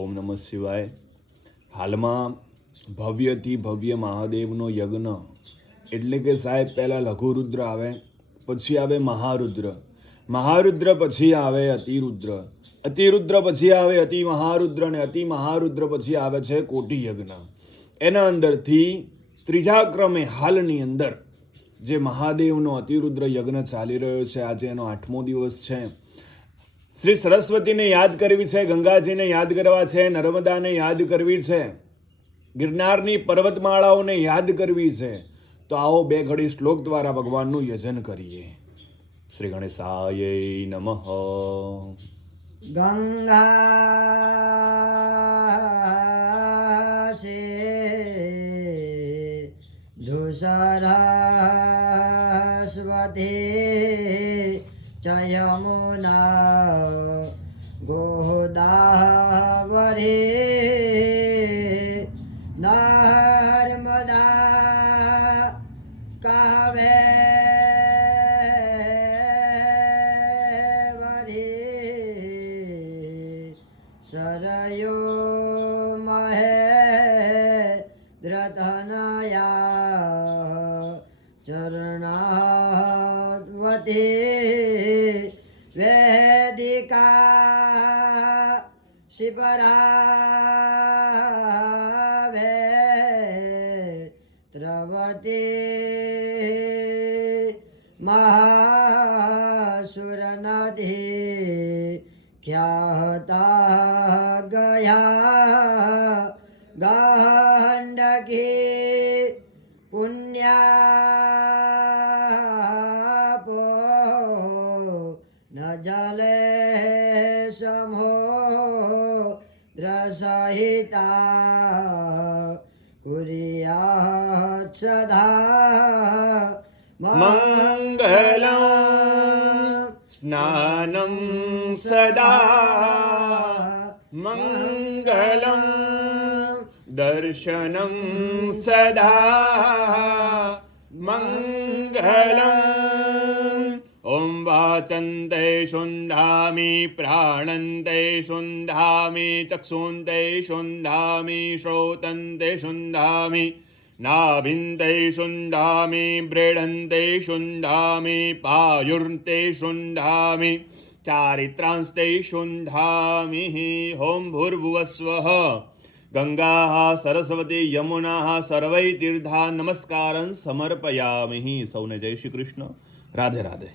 ઓમ નમઃ શિવાય. હાલમાં ભવ્યથી ભવ્ય મહાદેવનો યજ્ઞ એટલે કે સાહેબ પહેલાં લઘુરુદ્ર આવે, પછી આવે મહારુદ્ર, મહારુદ્ર પછી આવે અતિરુદ્ર, અતિરુદ્ર પછી આવે અતિ મહારુદ્ર અને અતિ મહારુદ્ર પછી આવે છે કોટી યજ્ઞ. એના અંદરથી ત્રીજા ક્રમે હાલની અંદર જે મહાદેવનો અતિરુદ્ર યજ્ઞ ચાલી રહ્યો છે, આજે એનો 8મો દિવસ છે. શ્રી સરસ્વતીને યાદ કરવી છે, ગંગાજીને યાદ કરવા છે, નર્મદાને યાદ કરવી છે, ગિરનારની પર્વતમાળાઓને યાદ કરવી છે. તો આવો 2 ઘડી શ્લોક દ્વારા ભગવાનનું યજન કરીએ. શ્રી ગણેશાય નમઃ. ગંગા સે ધુસરસ્વતી ચ યમુના ગોદાવરી નર્મદા કાવેરી સરયો મહેન્દ્રતનયા ચરણાવતી વેદિકા શિપરાવે ત્રવતી મહાસુરનદી ખ્યાતા ગયા ગંડકી પુણ્યાપો ન જલે સમો દ્રસહિતા કુર્યાત સદા મંગલં સ્નાનં સદા મંગલં દર્શનં સદા મંગલં. ઓમ વાચંતે શુંધામિ પ્રાણંતે શુંધામિ ચક્ષુંતે શુંધામિ શ્રોતંતે શુંધામિ નાભિન્તે શુંધામિ બ્રેડંતે શુંધામિ પાયુર્તે શુંધામિ ચારિત્રાંસ્તે શુંધામિ. ઓમ ભૂર્ભુવસ્વઃ. ગંગા સરસ્વતી યમુના સર્વૈ તીર્થા નમસ્કારં સમર્પયામિ. સૌને જય શ્રી કૃષ્ણ. રાધે રાધે.